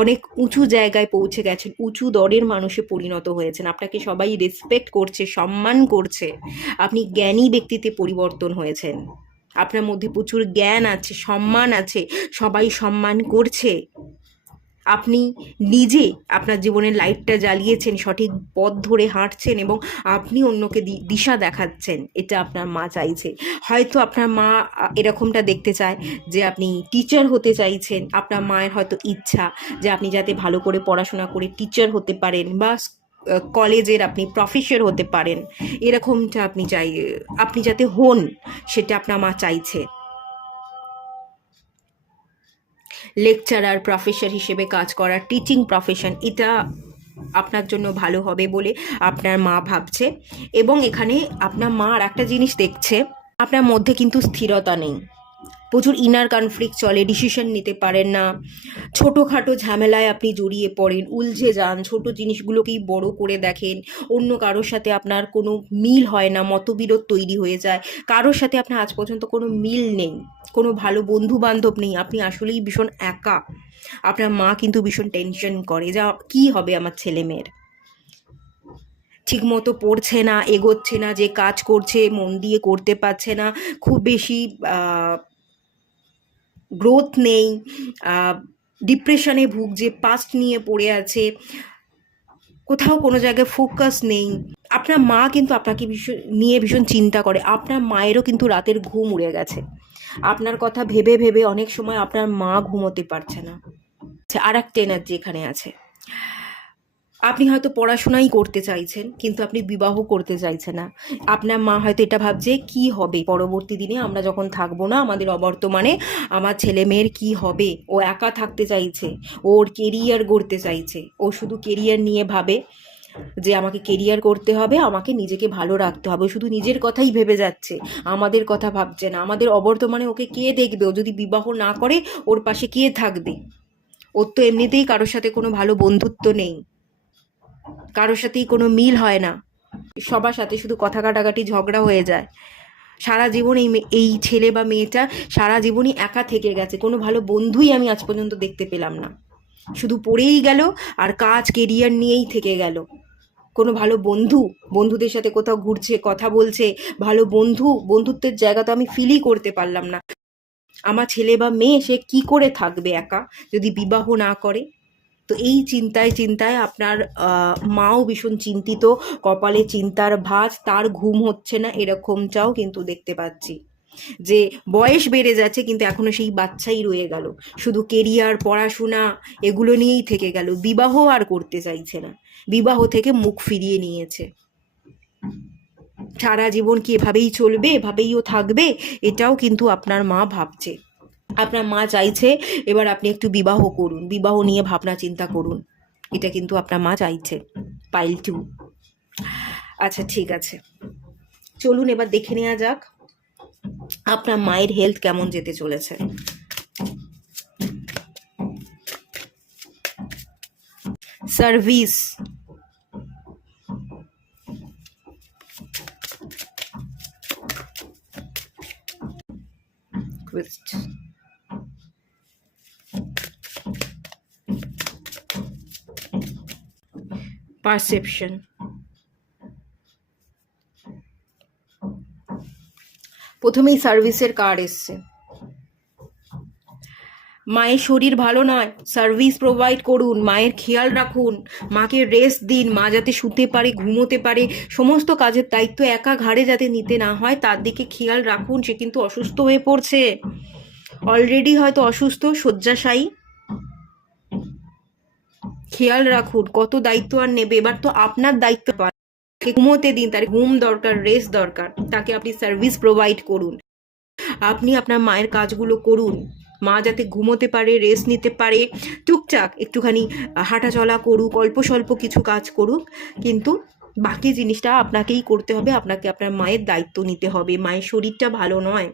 অনেক উঁচু জায়গায় পৌঁছে গেছেন, উঁচু দরের মানুষে পরিণত হয়েছেন, আপনাকে সবাই রেসপেক্ট করছে, সম্মান করছে, আপনি জ্ঞানী ব্যক্তিতে পরিবর্তন হয়েছেন, আপনার মধ্যে প্রচুর জ্ঞান আছে, সম্মান আছে, সবাই সম্মান করছে। আপনি নিজে আপনার জীবনের লাইটটা জ্বালিয়েছেন, সঠিক পথ ধরে হাঁটছেন এবং আপনি অন্যকে দিশা দেখাচ্ছেন। এটা আপনার মা চাইছে। হয়তো আপনার মা এরকমটা দেখতে চায় যে আপনি টিচার হতে চাইছেন, আপনার মায়ের হয়তো ইচ্ছা যে আপনি যাতে ভালো করে পড়াশোনা করে টিচার হতে পারেন বা কলেজের আপনি প্রফেসর হতে পারেন, এরকমটা আপনি যাতে হন, সেটা আপনার মা চাইছে। লেকচারার, প্রফেসর হিসেবে কাজ করা, টিচিং প্রফেশন, এটা আপনার জন্য ভালো হবে বলে আপনার মা ভাবছে। এবং এখানে আপনার মা আর একটা জিনিস দেখছে, আপনার মধ্যে কিন্তু স্থিরতা নেই, প্রচুর ইনার কনফ্লিক্ট চলে, ডিসিশন নিতে পারেন না, ছোটোখাটো ঝামেলায় আপনি জড়িয়ে পড়েন, উলঝে যান, ছোট জিনিসগুলোকেই বড় করে দেখেন, অন্য কারোর সাথে আপনার কোনো মিল হয় না, মতবিরোধ তৈরি হয়ে যায়, কারোর সাথে আপনার আজ পর্যন্ত কোনো মিল নেই, কোনো ভালো বন্ধু বান্ধব নেই, আপনি আসলেই ভীষণ একা। আপনার মা কিন্তু ভীষণ টেনশন করে, যা কী হবে আমার ছেলে মেয়ের। ঠিকমতো পড়ছে না, এগোচ্ছে না, যে কাজ করছে মন দিয়ে করতে পারছে না, খুব বেশি গ্রোথ নেই, ডিপ্রেশনে ভুগছে, পাস্ট নিয়ে পড়ে আছে, কোথাও কোনো জায়গায় ফোকাস নেই। আপনার মা কিন্তু আপনাকে ভীষণ চিন্তা করে। আপনার মায়েরও কিন্তু রাতের ঘুম উড়ে গেছে। আপনার কথা ভেবে ভেবে অনেক সময় আপনার মা ঘুমোতে পারছে না। আর একটা এনার্জি এখানে আছে। আপনি হয়তো পড়াশোনাই করতে চাইছেন, কিন্তু আপনি বিবাহ করতে চাইছেন না। আপনার মা হয়তো এটা ভাবছে কি হবে পরবর্তী দিনে, আমরা যখন থাকবো না, আমাদের অবর্তমানে আমার ছেলে মেয়ের কী হবে। ও একা থাকতে চাইছে, ওর কেরিয়ার গড়তে চাইছে, ও শুধু কেরিয়ার নিয়ে ভাবে যে আমাকে কেরিয়ার করতে হবে, আমাকে নিজেকে ভালো রাখতে হবে, শুধু নিজের কথাই ভেবে যাচ্ছে, আমাদের কথা ভাবছে না। আমাদের অবর্তমানে ওকে কে দেখবে? ও যদি বিবাহ না করে ওর পাশে কে থাকবে? ওর তো এমনিতেই কারোর সাথে কোনো ভালো বন্ধুত্ব নেই, কারোর সাথেই কোনো মিল হয় না, সবার সাথে শুধু কথা কাটাকাটি, ঝগড়া হয়ে যায়। সারা জীবন এই ছেলে বা মেয়েটা সারা জীবনই একা থেকে গেছে, কোনো ভালো বন্ধুই আমি আজ পর্যন্ত দেখতে পেলাম না, শুধু পড়েই গেল আর কাজ কেরিয়ার নিয়েই থেকে গেল। কোনো ভালো বন্ধুদের সাথে কোথাও ঘুরছে, কথা বলছে, ভালো বন্ধুত্বের জায়গা তো আমি ফিলই করতে পারলাম না। আমার ছেলে বা মেয়ে সে কি করে থাকবে একা যদি বিবাহ না করে? তো এই চিন্তায় চিন্তায় আপনার মাও ভীষণ চিন্তিত, কপালে চিন্তার ভাঁজ, তার ঘুম হচ্ছে না, এরকমটাও কিন্তু দেখতে পাচ্ছি। যে বয়স বেড়ে যাচ্ছে কিন্তু এখনো সেই বাচ্চাই রয়ে গেল, শুধু কেরিয়ার, পড়াশোনা এগুলো নিয়েই থেকে গেল, বিবাহ আর করতে চাইছে না, বিবাহ থেকে মুখ ফিরিয়ে নিয়েছে। সারা জীবন কি এভাবেই চলবে, এভাবেই ও থাকবে? এটাও কিন্তু আপনার মা ভাবছে। আপনার মা চাইছে এবার আপনি একটু বিবাহ করুন, বিবাহ নিয়ে ভাবনা চিন্তা করুন, এটা কিন্তু আপনার মা চাইছে। পাইল 2। আচ্ছা ঠিক আছে, চলুন এবার দেখে নেওয়া যাক আপনার মায়ের হেলথ কেমন যেতে চলেছে। সার্ভিস, টুইস্ট, পারসেপশন, প্রথমেই সার্ভিসের কার্ড এসছে। মায়ের শরীর ভালো নয়, সার্ভিস প্রোভাইড করুন, মায়ের খেয়াল রাখুন, মাকে রেস্ট দিন, মা যাতে শুতে পারে, ঘুমোতে পারে, সমস্ত কাজের দায়িত্ব একা ঘাড়ে যাতে নিতে না হয় তার দিকে খেয়াল রাখুন। সে কিন্তু অসুস্থ হয়ে পড়ছে, অলরেডি হয়তো অসুস্থ, শয্যাশায়ী। খেয়াল রাখুন, কত দায়িত্ব আর নেবে, এবার তো আপনার দায়িত্ব। ঘুমোতে দিন, তার ঘুম দরকার, রেস্ট দরকার, তাকে আপনি সার্ভিস প্রোভাইড করুন, আপনি আপনার মায়ের কাজগুলো করুন, মা যাতে ঘুমোতে পারে, রেস্ট নিতে পারে, টুকটাক একটুখানি হাঁটা চলা করুক, অল্প স্বল্প কিছু কাজ করুক, কিন্তু বাকি জিনিসটা আপনাকেই করতে হবে, আপনাকে আপনার মায়ের দায়িত্ব নিতে হবে। মায়ের শরীরটা ভালো নয়,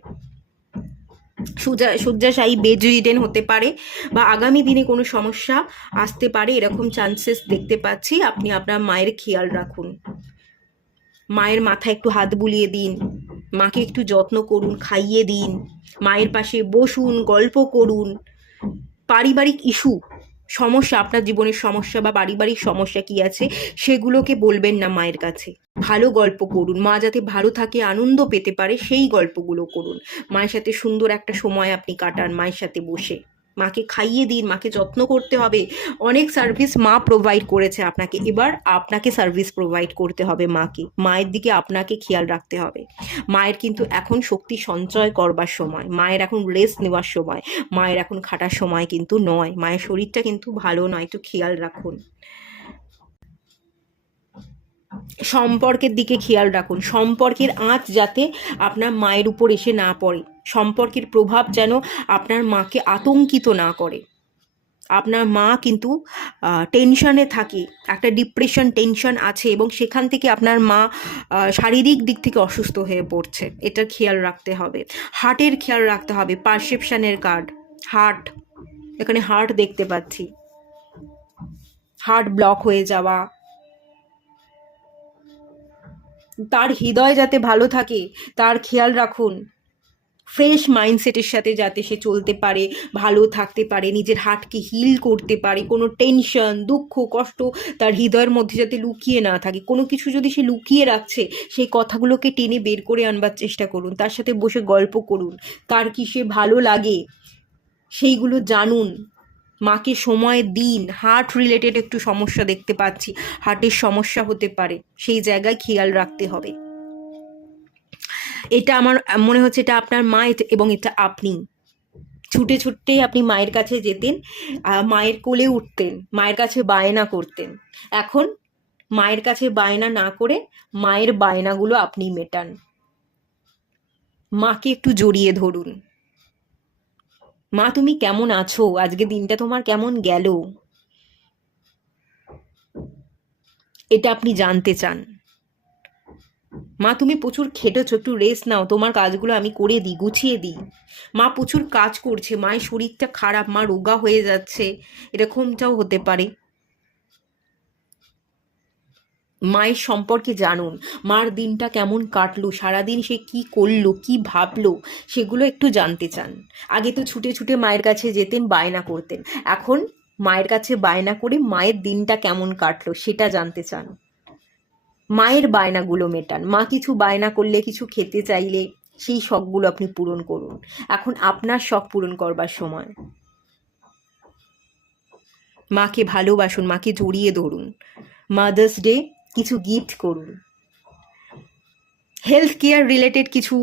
শয্যাশায়ী, বেড রিডেন হতে পারে, বা আগামী দিনে কোনো সমস্যা আসতে পারে, এরকম চান্সেস দেখতে পাচ্ছি। আপনি আপনার মায়ের খেয়াল রাখুন, মায়ের মাথায় একটু হাত বুলিয়ে দিন, মাকে একটু যত্ন করুন, খাইয়ে দিন, মায়ের পাশে বসুন, গল্প করুন। পারিবারিক ইস্যু, সমস্যা, আপনার জীবনের সমস্যা বা পারিবারিক সমস্যা কি আছে সেগুলোকে বলবেন না মায়ের কাছে, ভালো গল্প করুন, মা যাতে ভালো থাকে, আনন্দ পেতে পারে সেই গল্পগুলো করুন। মায়ের সাথে সুন্দর একটা সময় আপনি কাটান, মায়ের সাথে বসে, মাকে খাইয়ে দিন, মাকে যত্ন করতে হবে। অনেক সার্ভিস মা প্রোভাইড করেছে আপনাকে, এবার আপনাকে সার্ভিস প্রোভাইড করতে হবে মাকে, মায়ের দিকে আপনাকে খেয়াল রাখতে হবে। মায়ের কিন্তু এখন শক্তি সঞ্চয় করবার সময়, মায়ের এখন রেস্ট নেওয়ার সময়, মায়ের এখন খাটার সময় কিন্তু নয়, মায়ের শরীরটা কিন্তু ভালো নয়, একটু খেয়াল রাখুন। সম্পর্কের দিকে খেয়াল রাখুন, সম্পর্কের আঁচ যাতে আপনার মায়ের উপর এসে না পড়ে, সম্পর্কের প্রভাব যেন আপনার মাকে আতঙ্কিত না করে। আপনার মা কিন্তু টেনশনে থাকে, একটা ডিপ্রেশন, টেনশন আছে, এবং সেখান থেকে আপনার মা শারীরিক দিক থেকে অসুস্থ হয়ে পড়ছে, এটা খেয়াল রাখতে হবে। হার্টের খেয়াল রাখতে হবে, পারসেপশনের কার্ড, হার্ট, এখানে হার্ট দেখতে পাচ্ছি, হার্ট ব্লক হয়ে যাওয়া, তার হৃদয় যাতে ভালো থাকে তার খেয়াল রাখুন। ফ্রেশ মাইন্ডসেটের সাথে যাতে সে চলতে পারে, ভালো থাকতে পারে, নিজের হার্টকে হিল করতে পারে, কোনো টেনশন, দুঃখ, কষ্ট তার হৃদয়ের মধ্যে যাতে লুকিয়ে না থাকে। কোনো কিছু যদি সে লুকিয়ে রাখছে, সেই কথাগুলোকে টেনে বের করে আনবার চেষ্টা করুন, তার সাথে বসে গল্প করুন, তার কি সে ভালো লাগে সেইগুলো জানুন, মাকে সময় দিন। হার্ট রিলেটেড একটু সমস্যা দেখতে পাচ্ছি, হার্টের সমস্যা হতে পারে, সেই জায়গায় খেয়াল রাখতে হবে। এটা আমার মনে হচ্ছে এটা আপনার মা এবং এটা আপনি। ছুটে ছুটতেই আপনি মায়ের কাছে যেতেন, মায়ের কোলে উঠতেন, মায়ের কাছে বায়না করতেন। এখন মায়ের কাছে বায়না না করে মায়ের বায়নাগুলো আপনি মেটান। মাকে একটু জড়িয়ে ধরুন। মা তুমি কেমন আছো, আজকে দিনটা তোমার কেমন গেল, এটা আপনি জানতে চান। মা তুমি প্রচুর খেটেছো, একটু রেস্ট নাও, তোমার কাজগুলো আমি করে দিই, গুছিয়ে দিই। মা প্রচুর কাজ করছে, মায়ের শরীরটা খারাপ, মা রোগা হয়ে যাচ্ছে, এরকমটাও হতে পারে। মায়ের সম্পর্কে জানুন, মার দিনটা কেমন কাটলো, সারাদিন সে কি করলো, কি ভাবলো, সেগুলো একটু জানতে চান। আগে তো ছুটে ছুটে মায়ের কাছে যেতেন, বায়না করতেন, এখন মায়ের কাছে বায়না করে মায়ের দিনটা কেমন কাটলো সেটা জানতে চান। মায়ের বায়নাগুলো মেটান। মা কিছু বায়না করলে, কিছু খেতে চাইলে, সেই শখগুলো আপনি পূরণ করুন। এখন আপনার শখ পূরণ করবার সময়। মাকে ভালোবাসুন, মাকে জড়িয়ে ধরুন। মাদার্স ডে কিছু গিফট করুন। হেলথ কেয়ার রিলেটেড কিছু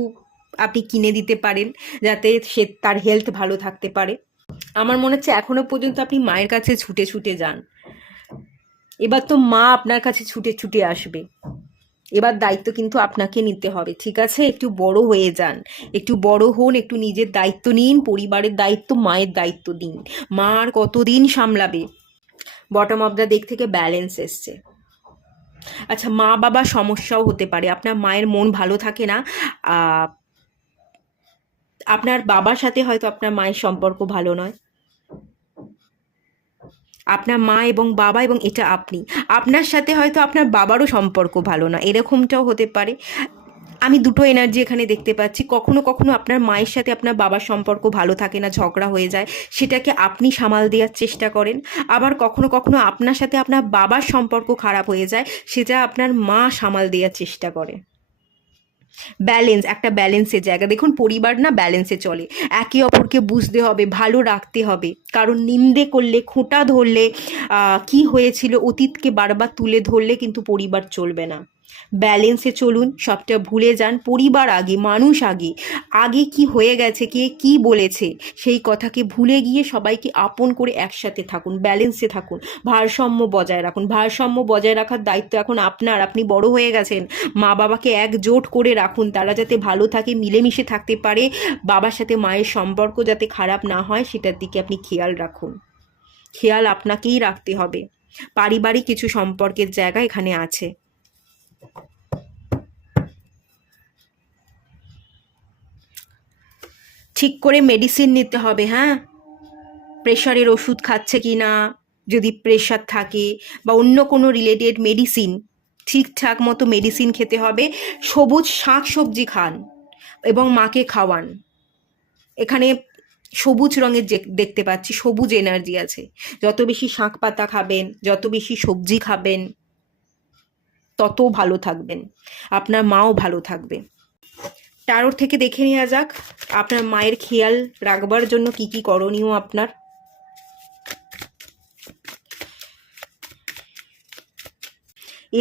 আপনি কিনে দিতে পারেন, যাতে সে তার হেলথ ভালো থাকতে পারে। আমার মনে হচ্ছে এখনো পর্যন্ত আপনি মায়ের কাছে ছুটে ছুটে যান, এবার তো মা আপনার কাছে ছুটে ছুটে আসবে। এবার দায়িত্ব কিন্তু আপনাকে নিতে হবে, ঠিক আছে? একটু বড় হয়ে যান, একটু বড় হন, একটু নিজের দায়িত্ব নিন, পরিবারের দায়িত্ব, মায়ের দায়িত্ব দিন। মা আর কতদিন সামলাবে? বটম অফ দ্য ডেক থেকে ব্যালেন্স এসছে। আচ্ছা, মা বাবা সমস্যাও হতে পারে, আপনার মায়ের মন ভালো থাকে না, আপনার বাবার সাথে হয়তো আপনার মায়ের সম্পর্ক ভালো নয়। আপনার মা এবং বাবা এবং এটা আপনি, আপনার সাথে হয়তো আপনার বাবারও সম্পর্ক ভালো না, এরকমটাও হতে পারে। আমি দুটো এনার্জি এখানে দেখতে পাচ্ছি। কখনো কখনো আপনার মায়ের সাথে আপনার বাবার সম্পর্ক ভালো থাকে না, ঝগড়া হয়ে যায়, সেটাকে আপনি সামাল দেওয়ার চেষ্টা করেন। আবার কখনো কখনো আপনার সাথে আপনার বাবার সম্পর্ক খারাপ হয়ে যায়, সেটা আপনার মা সামাল দেওয়ার চেষ্টা করে। ব্যালেন্স, একটা ব্যালেন্সের জায়গা দেখুন। পরিবার না ব্যালেন্সে চলে, একে অপরকে বুঝতে হবে, ভালো রাখতে হবে। কারণ নিন্দে করলে, খোঁটা ধরলে, কি হয়েছিল অতীতকে বারবার তুলে ধরলে কিন্তু পরিবার চলবে না। ব্যালেন্সে চলুন, সবটা ভুলে যান। পরিবার আগে, মানুষ আগে, আগে কি হয়ে গেছে, কে কি বলেছে, সেই কথাকে ভুলে গিয়ে সবাইকে আপন করে একসাথে থাকুন, ব্যালেন্সে থাকুন, ভারসাম্য বজায় রাখুন। ভারসাম্য বজায় রাখার দায়িত্ব এখন আপনার। আপনি বড় হয়ে গেছেন, মা বাবাকে একজোট করে রাখুন, তারা যাতে ভালো থাকে, মিলেমিশে থাকতে পারে। বাবার সাথে মায়ের সম্পর্ক যাতে খারাপ না হয়, সেটার দিকে আপনি খেয়াল রাখুন। খেয়াল আপনাকেই রাখতে হবে। পারিবারিক কিছু সম্পর্কের জায়গা এখানে আছে। ঠিক করে মেডিসিন নিতে হবে, হ্যাঁ? প্রেশারের ওষুধ খাচ্ছে কি না, যদি প্রেশার থাকে, বা অন্য কোনো রিলেটেড মেডিসিন, ঠিকঠাক মতো মেডিসিন খেতে হবে। সবুজ শাক সবজি খান এবং মাকে খাওয়ান। এখানে সবুজ রঙের দেখতে পাচ্ছি, সবুজ এনার্জি আছে। যত বেশি শাক পাতা খাবেন, যত বেশি সবজি খাবেন, তত ভালো থাকবেন, আপনার মাও ভালো থাকবে। টারোর থেকে দেখে নেওয়া যাক আপনার মায়ের খেয়াল রাখবার জন্য কি কি করণীয় আপনার।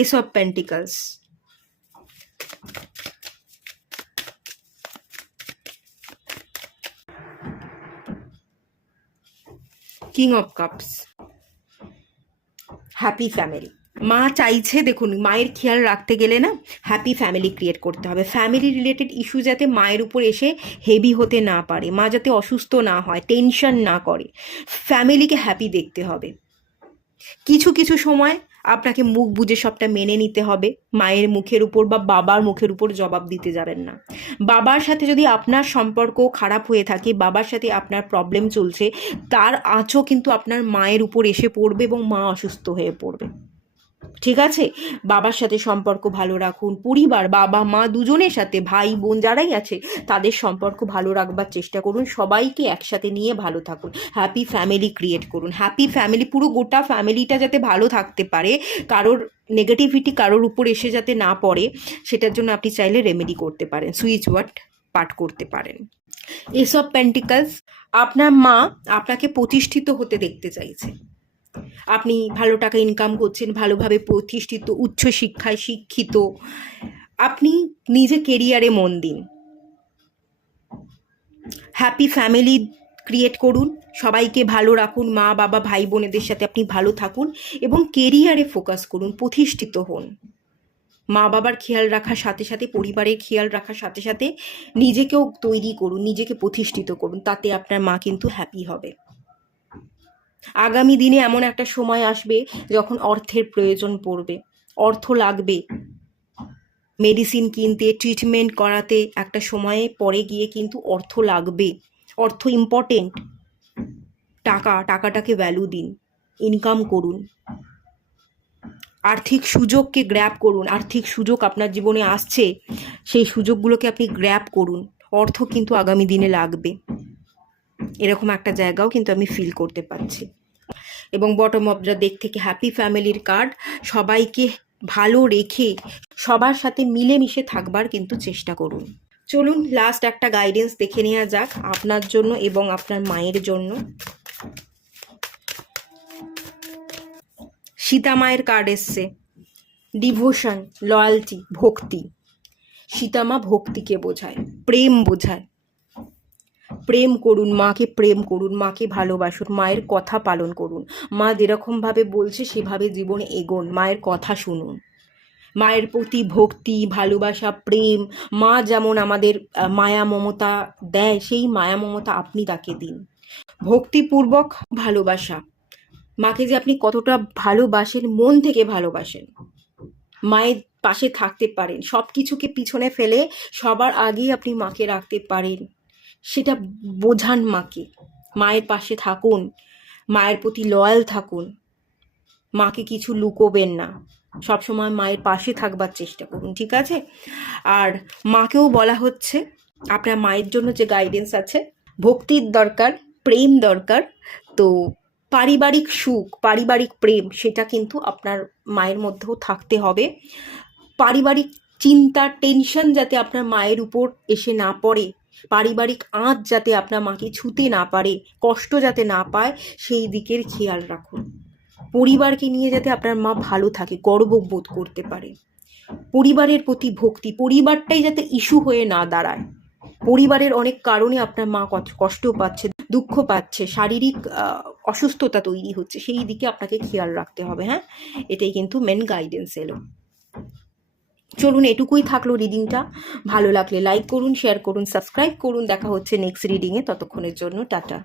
S of pentacles, king of cups, happy family. মা চাইছে, দেখুন, মায়ের খেয়াল রাখতে গেলে না হ্যাপি ফ্যামিলি ক্রিয়েট করতে হবে। ফ্যামিলি রিলেটেড ইস্যু যাতে মায়ের উপর এসে হেভি হতে না পারে, মা যাতে অসুস্থ না হয়, টেনশন না করে, ফ্যামিলিকে হ্যাপি দেখতে হবে। কিছু কিছু সময় আপনাকে মুখ বুজে সবটা মেনে নিতে হবে। মায়ের মুখের উপর বা বাবার মুখের উপর জবাব দিতে যাবেন না। বাবার সাথে যদি আপনার সম্পর্ক খারাপ হয়ে থাকে, বাবার সাথে আপনার প্রবলেম চলছে, তার আঁচও কিন্তু আপনার মায়ের উপর এসে পড়বে এবং মা অসুস্থ হয়ে পড়বে। ঠিক আছে? বাবার সাথে সম্পর্ক ভালো রাখুন, পরিবার বাবা মা দুজনের সাথে, ভাই বোন যারাই আছে তাদের সম্পর্ক ভালো রাখবার চেষ্টা করুন, সবাইকে একসাথে নিয়ে ভালো থাকুন, হ্যাপি ফ্যামিলি ক্রিয়েট করুন, হ্যাপি ফ্যামিলি, পুরো গোটা ফ্যামিলিটা যাতে ভালো থাকতে পারে, কারোর নেগেটিভিটি কারোর উপর এসে যাতে না পড়ে, সেটার জন্য আপনি চাইলে রেমেডি করতে পারেন, সুইচ ওয়ার্ড পাঠ করতে পারেন। এস অফ পেন্টিকলস, আপনার মা আপনাকে প্রতিষ্ঠিত হতে দেখতে চাইছে, আপনি ভালো টাকা ইনকাম করছেন, ভালোভাবে প্রতিষ্ঠিত, উচ্চ শিক্ষায় শিক্ষিত, আপনি নিজে কেরিয়ারে মন দিন, হ্যাপি ফ্যামিলি ক্রিয়েট করুন, সবাইকে ভালো রাখুন, মা বাবা ভাই বোনেদের সাথে আপনি ভালো থাকুন এবং কেরিয়ারে ফোকাস করুন, প্রতিষ্ঠিত হন। মা বাবার খেয়াল রাখার সাথে সাথে, পরিবারের খেয়াল রাখার সাথে সাথে নিজেকেও তৈরি করুন, নিজেকে প্রতিষ্ঠিত করুন, তাতে আপনার মা কিন্তু হ্যাপি হবে। আগামী দিনে এমন একটা সময় আসবে যখন অর্থের প্রয়োজন পড়বে, অর্থ লাগবে মেডিসিন কিনতে, ট্রিটমেন্ট করাতে, একটা সময়ে পরে গিয়ে কিন্তু অর্থ লাগবে, অর্থ ইম্পর্টেন্ট। টাকাটাকে ভ্যালু দিন, ইনকাম করুন, আর্থিক সুযোগকে গ্র্যাব করুন, আর্থিক সুযোগ আপনার জীবনে আসছে, সেই সুযোগগুলোকে আপনি গ্র্যাব করুন, অর্থ কিন্তু আগামী দিনে লাগবে, এরকম একটা জায়গাও কিন্তু আমি ফিল করতে পারছি। এবং বটম অফ দ্য ডেক থেকে হ্যাপি ফ্যামিলির কার্ড, সবাইকে ভালো রেখে সবার সাথে মিলেমিশে থাকবার কিন্তু চেষ্টা করুন। চলুন লাস্ট একটা গাইডেন্স দেখে নেওয়া যাক আপনার জন্য এবং আপনার মায়ের জন্য। সীতা মায়ের কার্ড এসছে, ডিভোশন, লয়ালটি, ভক্তি। সীতামা ভক্তিকে বোঝায়, প্রেম বোঝায়। প্রেম করুন, মাকে প্রেম করুন, মাকে ভালোবাসুন, মায়ের কথা পালন করুন, মা যেরকমভাবে বলছে সেভাবে জীবনে এগোন, মায়ের কথা শুনুন, মায়ের প্রতি ভক্তি, ভালোবাসা, প্রেম, মা যেমন আমাদের মায়া মমতা দেয়, সেই মায়া মমতা আপনি তাকে দিন। ভক্তিপূর্বক ভালোবাসা, মাকে যে আপনি কতটা ভালোবাসেন, মন থেকে ভালোবাসেন, মায়ের পাশে থাকতে পারেন, সব কিছুকে পিছনে ফেলে সবার আগেই আপনি মাকে রাখতে পারেন, সেটা বোঝান মাকে। মায়ের পাশে থাকুন, মায়ের প্রতি লয়াল থাকুন, মাকে কিছু লুকোবেন না, সবসময় মায়ের পাশে থাকবার চেষ্টা করুন, ঠিক আছে? আর মাকেও বলা হচ্ছে আপনার মায়ের জন্য যে গাইডেন্স আছে, ভক্তির দরকার, প্রেম দরকার, তো পারিবারিক সুখ, পারিবারিক প্রেম, সেটা কিন্তু আপনার মায়ের মধ্যেও থাকতে হবে। পারিবারিক চিন্তা, টেনশন যাতে আপনার মায়ের উপর এসে না পড়ে, পারিবারিক আঁচ যাতে আপনার মাকে ছুতে না পারে, কষ্ট যাতে না পায়, সেই দিকের খেয়াল রাখুন। পরিবারকে নিয়ে যাতে আপনার মা ভালো থাকে, গর্ববোধ করতে পারে, পরিবারের প্রতি ভক্তি, পরিবারটাই যাতে ইস্যু হয়ে না দাঁড়ায়। পরিবারের অনেক কারণে আপনার মা কষ্ট পাচ্ছে, দুঃখ পাচ্ছে, শারীরিক অসুস্থতা তৈরি হচ্ছে, সেই দিকে আপনাকে খেয়াল রাখতে হবে। হ্যাঁ, এটাই কিন্তু মেন গাইডেন্স এলো। চলুন, এটুকুই থাকলো রিডিংটা। ভালো লাগলে লাইক করুন, শেয়ার করুন, সাবস্ক্রাইব করুন। দেখা হচ্ছে নেক্সট রিডিংয়ে, ততক্ষণের জন্য টাটা।